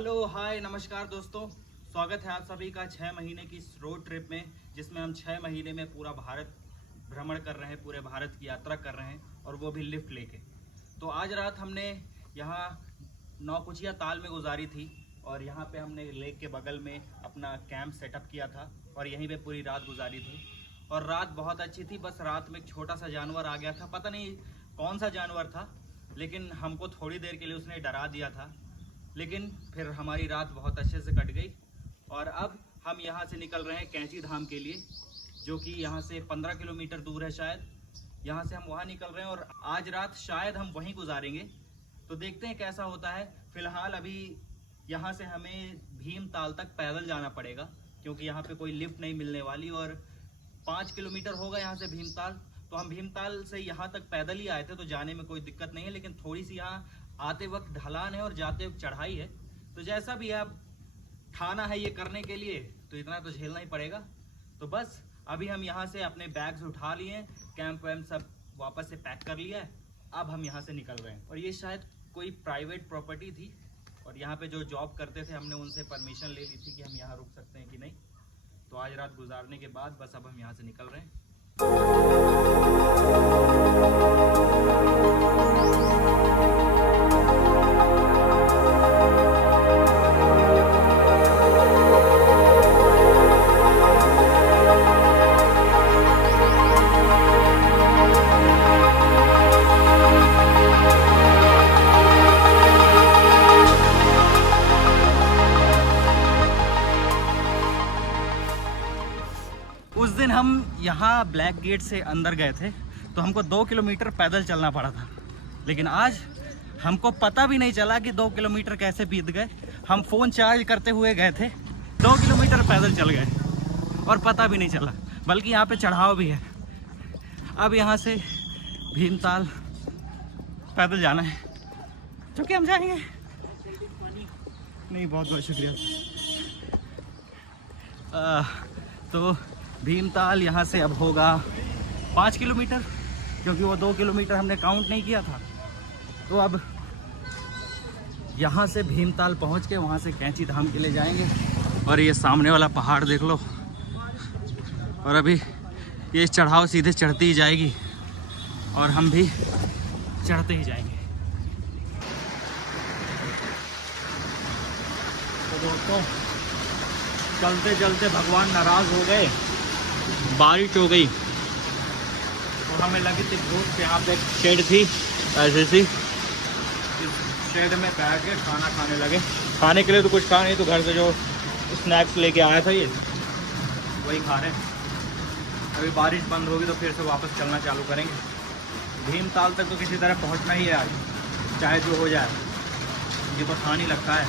Hello hi नमस्कार दोस्तों, स्वागत है आप सभी का 6 महीने की इस रोड ट्रिप में, जिसमें हम 6 महीने में पूरा भारत भ्रमण कर रहे हैं, पूरे भारत की यात्रा कर रहे हैं और वो भी लिफ्ट लेके। तो आज रात हमने यहाँ नौकुचिया ताल में गुजारी थी और यहाँ पे हमने लेक के बगल में अपना कैंप सेटअप किया था और यहीं पे पूरी रात गुजारी थी। और रात बहुत अच्छी थी, बस रात में एक छोटा सा जानवर आ गया था, पता नहीं कौन सा जानवर था, लेकिन हमको थोड़ी देर के लिए उसने डरा दिया था। लेकिन फिर हमारी रात बहुत अच्छे से कट गई और अब हम यहाँ से निकल रहे हैं कैंची धाम के लिए, जो कि यहाँ से 15 किलोमीटर दूर है शायद। यहाँ से हम वहाँ निकल रहे हैं और आज रात शायद हम वहीं गुजारेंगे, तो देखते हैं कैसा होता है। फिलहाल अभी यहाँ से हमें भीमताल तक पैदल जाना पड़ेगा, क्योंकि यहाँ पे कोई लिफ्ट नहीं मिलने वाली और 5 किलोमीटर होगा यहाँ से भीमताल। तो हम भीमताल से यहाँ तक पैदल ही आए थे, तो जाने में कोई दिक्कत नहीं है, लेकिन थोड़ी सी यहाँ आते वक्त ढलान है और जाते वक्त चढ़ाई है। तो जैसा भी है, अब ठाना है ये करने के लिए, तो इतना तो झेलना ही पड़ेगा। तो बस अभी हम यहाँ से अपने बैग्स उठा लिए, कैंप वैम्प सब वापस से पैक कर लिया है। अब हम यहाँ से निकल रहे हैं और ये शायद कोई प्राइवेट प्रॉपर्टी थी और यहाँ पे जो जॉब करते थे हमने उनसे परमिशन ले ली थी कि हम यहाँ रुक सकते हैं कि नहीं। तो आज रात गुजारने के बाद बस अब हम यहाँ से निकल रहे हैं। उस दिन हम यहाँ ब्लैक गेट से अंदर गए थे, तो हमको 2 किलोमीटर पैदल चलना पड़ा था, लेकिन आज हमको पता भी नहीं चला कि 2 किलोमीटर कैसे बीत गए। हम फ़ोन चार्ज करते हुए गए थे, 2 किलोमीटर पैदल चल गए और पता भी नहीं चला, बल्कि यहाँ पे चढ़ाव भी है। अब यहाँ से भीमताल पैदल जाना है, क्योंकि हम जाएंगे नहीं। बहुत बहुत शुक्रिया। तो भीमताल यहाँ से अब होगा 5 किलोमीटर, क्योंकि वो 2 किलोमीटर हमने काउंट नहीं किया था। तो अब यहाँ से भीमताल पहुँच के वहाँ से कैंची धाम के लिए जाएंगे। और ये सामने वाला पहाड़ देख लो, और अभी ये चढ़ाव सीधे चढ़ती ही जाएगी और हम भी चढ़ते ही जाएंगे। तो दोस्तों, चलते चलते भगवान नाराज़ हो गए, बारिश हो गई और हमें लगी थी भूख। यहाँ पे एक शेड थी ऐसे सी, इस शेड में बैठ के खाना खाने लगे। खाने के लिए तो कुछ खा नहीं, तो घर से जो स्नैक्स लेके आया था ये वही खा रहे हैं। अभी बारिश बंद होगी तो फिर से वापस चलना चालू करेंगे। भीमताल तक तो किसी तरह पहुँचना ही है आज, चाहे जो हो जाए। ये तो आसान ही लगता है।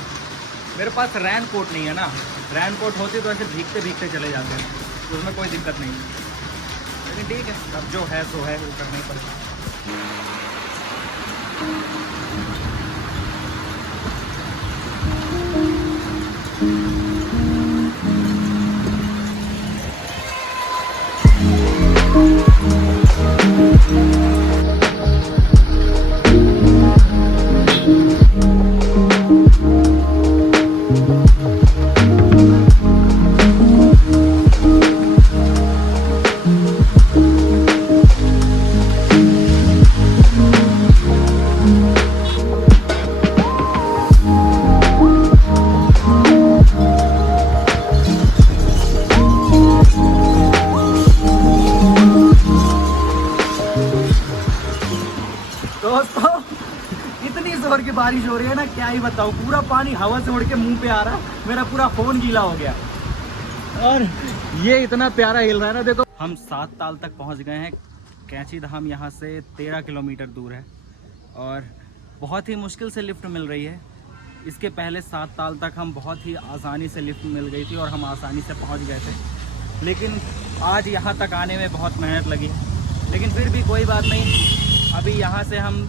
मेरे पास रैन कोट नहीं है ना, रैन कोट होती तो ऐसे भीगते भीगते चले जाते हैं, तो उसमें कोई दिक्कत नहीं। लेकिन ठीक है, अब जो है सो है, वो करना ही पड़ेगा। दोस्तों, इतनी जोर की बारिश हो रही है ना, क्या ही बताऊँ। पूरा पानी हवा से उड़ के मुंह पे आ रहा है, मेरा पूरा फोन गीला हो गया और ये इतना प्यारा हिल रहा है ना। देखो, हम 7 ताल तक पहुंच गए हैं। कैंची धाम यहाँ से 13 किलोमीटर दूर है और बहुत ही मुश्किल से लिफ्ट मिल रही है। इसके पहले 7 ताल तक हम बहुत ही आसानी से लिफ्ट मिल गई थी और हम आसानी से पहुँच गए थे, लेकिन आज यहाँ तक आने में बहुत मेहनत लगी। लेकिन फिर भी कोई बात नहीं, अभी यहाँ से हम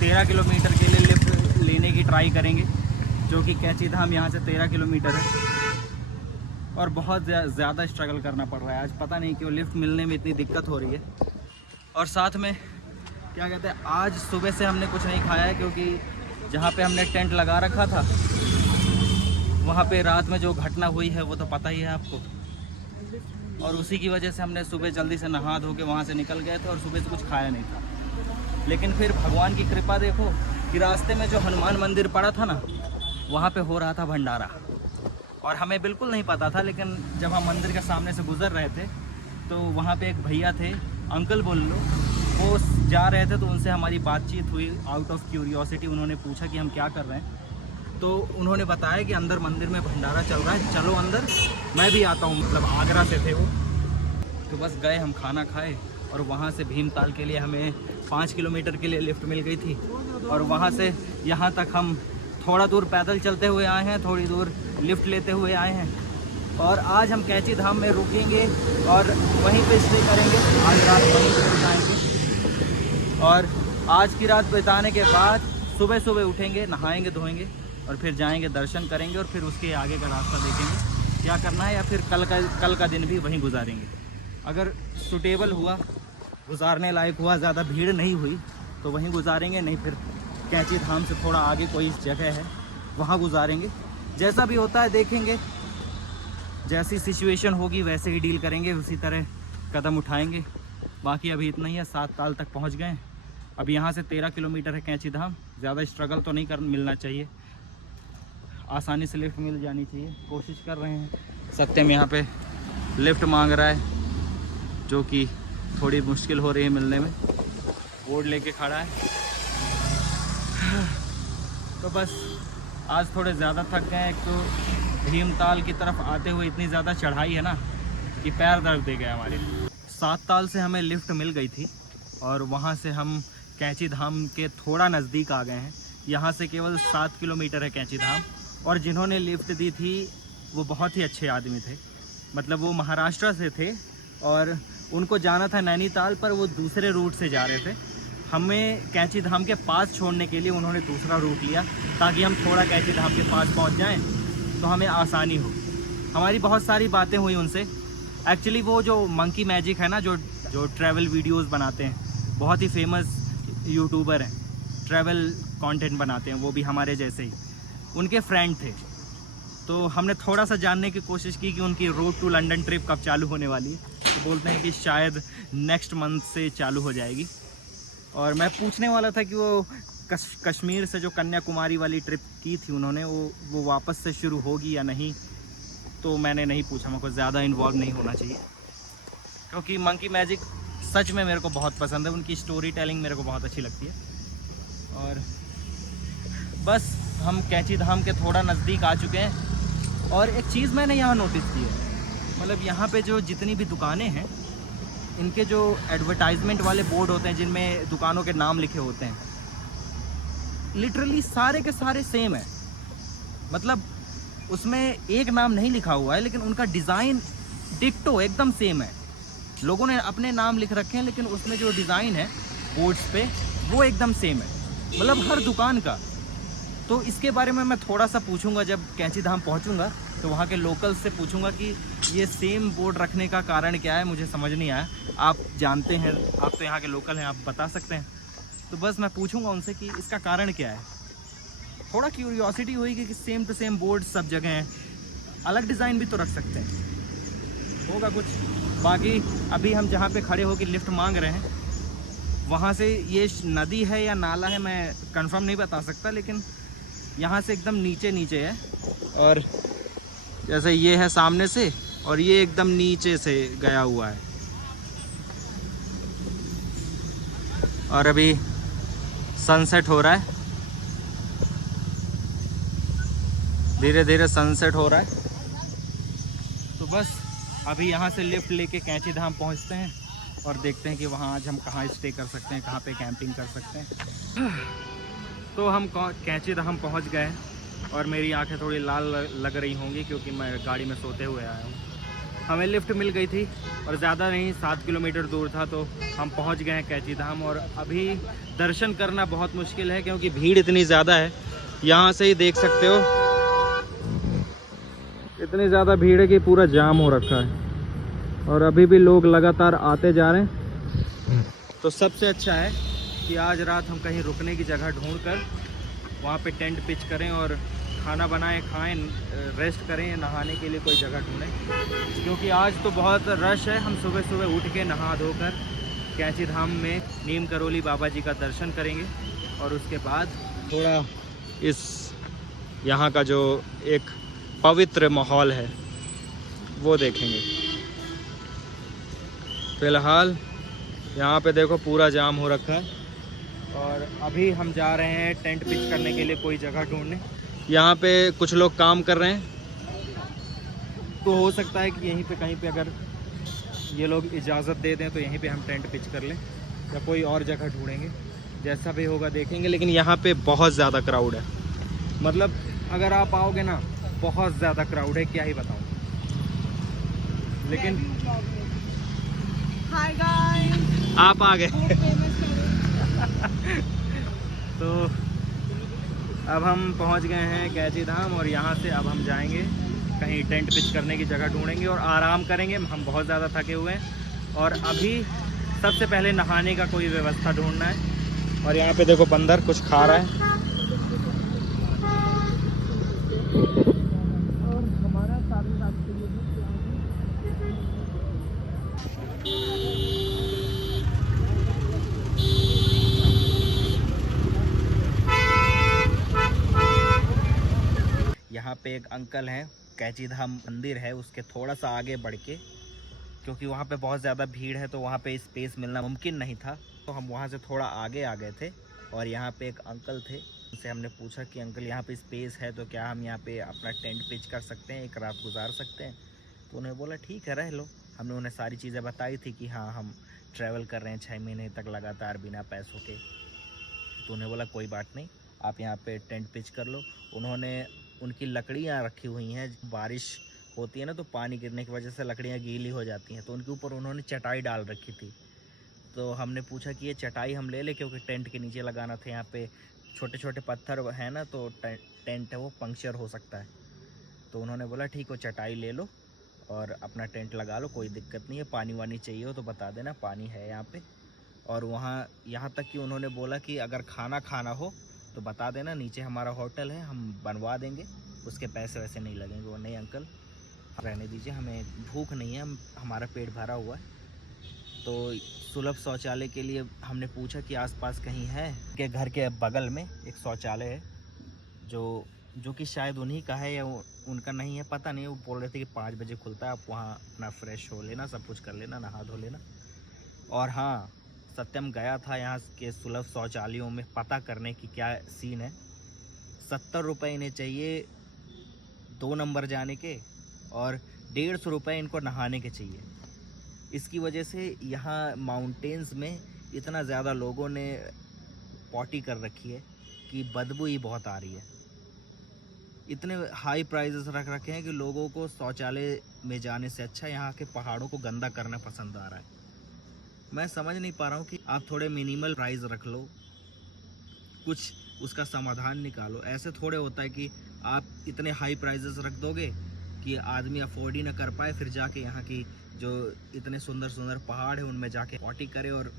13 किलोमीटर के लिए लिफ्ट लेने की ट्राई करेंगे, जो कि कैंची धाम यहाँ से 13 किलोमीटर है और बहुत ज़्यादा स्ट्रगल करना पड़ रहा है। आज पता नहीं क्यों लिफ्ट मिलने में इतनी दिक्कत हो रही है। और साथ में क्या कहते हैं, आज सुबह से हमने कुछ नहीं खाया है, क्योंकि जहाँ पे हमने टेंट लगा रखा था वहाँ पे रात में जो घटना हुई है वो तो पता ही है आपको, और उसी की वजह से हमने सुबह जल्दी से नहा धो के वहाँ से निकल गए थे और सुबह से कुछ खाया नहीं था। लेकिन फिर भगवान की कृपा देखो कि रास्ते में जो हनुमान मंदिर पड़ा था ना, वहाँ पे हो रहा था भंडारा, और हमें बिल्कुल नहीं पता था। लेकिन जब हम मंदिर के सामने से गुजर रहे थे तो वहाँ पे एक भैया थे, अंकल बोल लो, वो जा रहे थे, तो उनसे हमारी बातचीत हुई। आउट ऑफ क्यूरियोसिटी उन्होंने पूछा कि हम क्या कर रहे हैं, तो उन्होंने बताया कि अंदर मंदिर में भंडारा चल रहा है, चलो अंदर, मैं भी आता हूँ। मतलब आगरा से थे वो। तो बस गए, हम खाना खाए और वहाँ से भीमताल के लिए हमें 5 किलोमीटर के लिए लिफ्ट मिल गई थी, और वहाँ से यहाँ तक हम थोड़ा दूर पैदल चलते हुए आए हैं, थोड़ी दूर लिफ्ट लेते हुए आए हैं। और आज हम कैंची धाम में रुकेंगे और वहीं पे स्टे करेंगे। आज रात वहीं पे बिताएंगे, और आज की रात बिताने के बाद सुबह सुबह उठेंगे, नहाएंगे धोएंगे और फिर जाएंगे, दर्शन करेंगे, और फिर उसके आगे का रास्ता देखेंगे क्या करना है, या फिर कल का दिन भी वहीं गुजारेंगे। अगर सूटेबल हुआ, गुजारने लायक हुआ, ज़्यादा भीड़ नहीं हुई तो वहीं गुजारेंगे, नहीं फिर कैंची धाम से थोड़ा आगे कोई जगह है वहाँ गुजारेंगे। जैसा भी होता है देखेंगे, जैसी सिचुएशन होगी वैसे ही डील करेंगे, उसी तरह कदम उठाएंगे। बाकी अभी इतना ही है, 7 ताल तक पहुँच गए। अब यहाँ से 13 किलोमीटर है कैंची धाम। ज़्यादा स्ट्रगल तो नहीं मिलना चाहिए, आसानी से लिफ्ट मिल जानी चाहिए, कोशिश कर रहे हैं। सत्यम यहाँ पे लिफ्ट मांग रहा है, जो कि थोड़ी मुश्किल हो रही है मिलने में। बोर्ड लेके खड़ा है। तो बस आज थोड़े ज़्यादा थक गए। एक तो भीमताल की तरफ आते हुए इतनी ज़्यादा चढ़ाई है ना कि पैर दर्द दे गए हमारे। 7 ताल से हमें लिफ्ट मिल गई थी और वहाँ से हम कैंची धाम के थोड़ा नज़दीक आ गए हैं। यहाँ से केवल 7 किलोमीटर है कैंची धाम, और जिन्होंने लिफ्ट दी थी वो बहुत ही अच्छे आदमी थे। मतलब वो महाराष्ट्र से थे और उनको जाना था नैनीताल, पर वो दूसरे रूट से जा रहे थे। हमें कैंची धाम के पास छोड़ने के लिए उन्होंने दूसरा रूट लिया, ताकि हम थोड़ा कैंची धाम के पास पहुंच जाएं तो हमें आसानी हो। हमारी बहुत सारी बातें हुई उनसे। एक्चुअली वो जो मंकी मैजिक है ना, जो ट्रैवल वीडियोस बनाते हैं, बहुत ही फेमस यूट्यूबर हैं, ट्रैवल कंटेंट बनाते हैं, वो भी हमारे जैसे ही, उनके फ्रेंड थे। तो हमने थोड़ा सा जानने की कोशिश की कि उनकी रोड टू लंदन ट्रिप कब चालू होने वाली है। तो बोलते हैं कि शायद नेक्स्ट मंथ से चालू हो जाएगी। और मैं पूछने वाला था कि वो कश्मीर से जो कन्याकुमारी वाली ट्रिप की थी उन्होंने, वो वापस से शुरू होगी या नहीं, तो मैंने नहीं पूछा। मेरे को ज़्यादा इन्वॉल्व नहीं होना चाहिए, क्योंकि मंकी मैजिक सच में मेरे को बहुत पसंद है। उनकी स्टोरी टेलिंग मेरे को बहुत अच्छी लगती है। और बस हम कैंची धाम के थोड़ा नज़दीक आ चुके हैं। और एक चीज़ मैंने यहाँ नोटिस की है, मतलब यहाँ पे जो जितनी भी दुकानें हैं, इनके जो एडवर्टाइजमेंट वाले बोर्ड होते हैं जिनमें दुकानों के नाम लिखे होते हैं, लिटरली सारे के सारे सेम है। मतलब उसमें एक नाम नहीं लिखा हुआ है, लेकिन उनका डिज़ाइन डिट्टो एकदम सेम है। लोगों ने अपने नाम लिख रखे हैं, लेकिन उसमें जो डिज़ाइन है बोर्ड्स पे वो एकदम सेम है, मतलब हर दुकान का। तो इसके बारे में मैं थोड़ा सा पूछूंगा जब कैंची धाम पहुंचूंगा, तो वहाँ के लोकल से पूछूंगा कि ये सेम बोर्ड रखने का कारण क्या है। मुझे समझ नहीं आया, आप जानते हैं, आप तो यहाँ के लोकल हैं, आप बता सकते हैं। तो बस मैं पूछूंगा उनसे कि इसका कारण क्या है। थोड़ा क्यूरियोसिटी हुई कि सेम टू सेम बोर्ड सब जगह हैं, अलग डिज़ाइन भी तो रख सकते हैं, होगा कुछ। बाकी अभी हम जहाँ पे खड़े होकर लिफ्ट मांग रहे हैं, वहाँ से ये नदी है या नाला है मैं कंफर्म नहीं बता सकता, लेकिन यहाँ से एकदम नीचे नीचे है। और जैसे ये है सामने से, और ये एकदम नीचे से गया हुआ है। और अभी सनसेट हो रहा है, धीरे धीरे सनसेट हो रहा है। तो बस अभी यहाँ से लिफ्ट लेके कैंची धाम पहुँचते हैं और देखते हैं कि वहाँ आज हम कहाँ स्टे कर सकते हैं, कहाँ पे कैंपिंग कर सकते हैं। तो हम कैंची धाम पहुँच गए और मेरी आंखें थोड़ी लाल लग रही होंगी, क्योंकि मैं गाड़ी में सोते हुए आया हूँ। हमें लिफ्ट मिल गई थी और ज़्यादा नहीं, 7 किलोमीटर दूर था, तो हम पहुँच गए हैं कैंची धाम। और अभी दर्शन करना बहुत मुश्किल है, क्योंकि भीड़ इतनी ज़्यादा है। यहाँ से ही देख सकते हो, इतनी ज़्यादा भीड़ है कि पूरा जाम हो रखा है, और अभी भी लोग लगातार आते जा रहे हैं। तो सबसे अच्छा है कि आज रात हम कहीं रुकने की जगह ढूंढकर वहाँ पे टेंट पिच करें और खाना बनाएं, खाएं, रेस्ट करें, नहाने के लिए कोई जगह ढूंढें, क्योंकि आज तो बहुत रश है। हम सुबह सुबह उठ के नहा धोकर कैंची धाम में नीम करोली बाबा जी का दर्शन करेंगे और उसके बाद थोड़ा इस यहाँ का जो एक पवित्र माहौल है वो देखेंगे। फ़िलहाल यहाँ पे देखो पूरा जाम हो रखा है और अभी हम जा रहे हैं टेंट पिच करने के लिए कोई जगह ढूंढने। यहाँ पे कुछ लोग काम कर रहे हैं, तो हो सकता है कि यहीं पे कहीं पे अगर ये लोग इजाज़त दे दें तो यहीं पे हम टेंट पिच कर लें या कोई और जगह ढूंढेंगे। जैसा भी होगा देखेंगे। लेकिन यहाँ पे बहुत ज़्यादा क्राउड है, मतलब अगर आप आओगे ना बहुत ज़्यादा क्राउड है, क्या ही बताऊँ। लेकिन हाय गाइस, आप आ गए तो अब हम पहुंच गए हैं कैंची धाम और यहाँ से अब हम जाएंगे कहीं टेंट पिच करने की जगह ढूंढेंगे और आराम करेंगे। हम बहुत ज़्यादा थके हुए हैं और अभी सबसे पहले नहाने का कोई व्यवस्था ढूंढना है। और यहाँ पे देखो बंदर कुछ खा रहा है। और हमारा यहाँ पे एक अंकल हैं, कैंची धाम मंदिर है उसके थोड़ा सा आगे बढ़ के, क्योंकि वहाँ पे बहुत ज़्यादा भीड़ है तो वहाँ पे स्पेस मिलना मुमकिन नहीं था, तो हम वहाँ से थोड़ा आगे आ गए थे। और यहाँ पे एक अंकल थे, उनसे हमने पूछा कि अंकल यहाँ पे स्पेस है तो क्या हम यहाँ पे अपना टेंट पिच कर सकते हैं, एक रात गुजार सकते हैं। तो उन्होंने बोला ठीक है रह लो। हमने उन्हें सारी चीज़ें बताई थी कि हाँ हम ट्रैवल कर रहे हैं 6 महीने तक लगातार बिना पैसों के। तो उन्हें बोला कोई बात नहीं, आप यहाँ पे टेंट पिच कर लो। उन्होंने उनकी लकड़ियाँ रखी हुई हैं, बारिश होती है ना तो पानी गिरने की वजह से लकड़ियाँ गीली हो जाती हैं, तो उनके ऊपर उन्होंने चटाई डाल रखी थी। तो हमने पूछा कि ये चटाई हम ले लें, क्योंकि टेंट के नीचे लगाना था। यहाँ पे छोटे छोटे पत्थर है ना, तो टेंट है वो पंक्चर हो सकता है। तो उन्होंने बोला ठीक हो, चटाई ले लो और अपना टेंट लगा लो, कोई दिक्कत नहीं है। पानी वानी चाहिए हो तो बता देना, पानी है यहाँ पे। और वहाँ यहाँ तक कि उन्होंने बोला कि अगर खाना खाना हो तो बता देना, नीचे हमारा होटल है, हम बनवा देंगे, उसके पैसे वैसे नहीं लगेंगे। वो नहीं अंकल रहने दीजिए, हमें भूख नहीं है, हमारा पेट भरा हुआ है। तो सुलभ शौचालय के लिए हमने पूछा कि आसपास कहीं है। के घर के बगल में एक शौचालय है जो कि शायद उन्हीं का है या उनका नहीं है, पता नहीं। वो बोल रहे थे कि 5 बजे खुलता है, आप वहाँ अपना फ्रेश हो लेना, सब कुछ कर लेना, नहा धो लेना। और हाँ, सत्यम गया था यहाँ के सुलभ शौचालयों में पता करने की क्या सीन है। 70 रुपये इन्हें चाहिए 2 नंबर जाने के और 150 रुपये इनको नहाने के चाहिए। इसकी वजह से यहाँ माउंटेन्स में इतना ज़्यादा लोगों ने पॉटी कर रखी है कि बदबू ही बहुत आ रही है। इतने हाई प्राइजेस रख रखे हैं कि लोगों को शौचालय में जाने से अच्छा यहाँ के पहाड़ों को गंदा करना पसंद आ रहा है। मैं समझ नहीं पा रहा हूँ कि आप थोड़े मिनिमल प्राइस रख लो, कुछ उसका समाधान निकालो। ऐसे थोड़े होता है कि आप इतने हाई प्राइजेस रख दोगे कि आदमी अफोर्ड ही ना कर पाए, फिर जाके यहाँ की जो इतने सुंदर सुंदर पहाड़ है उनमें जाके पॉटी करे और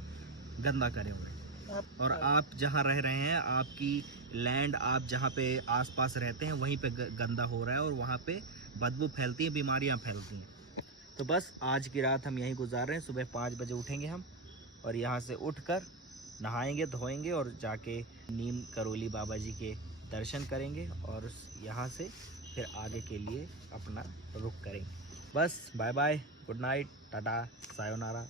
गंदा करे हुए। और आप जहाँ रह रहे हैं, आपकी लैंड, आप जहाँ पे आसपास रहते हैं वहीं पे गंदा हो रहा है और वहाँ पे बदबू फैलती है, बीमारियाँ फैलती हैं। तो बस आज की रात हम यहीं गुजार रहे हैं। सुबह 5 बजे उठेंगे हम और यहाँ से उठकर नहाएंगे धोएंगे और जाके नीम करोली बाबा जी के दर्शन करेंगे और यहाँ से फिर आगे के लिए अपना रुख करेंगे। बस bye bye, good night, tata, sayonara.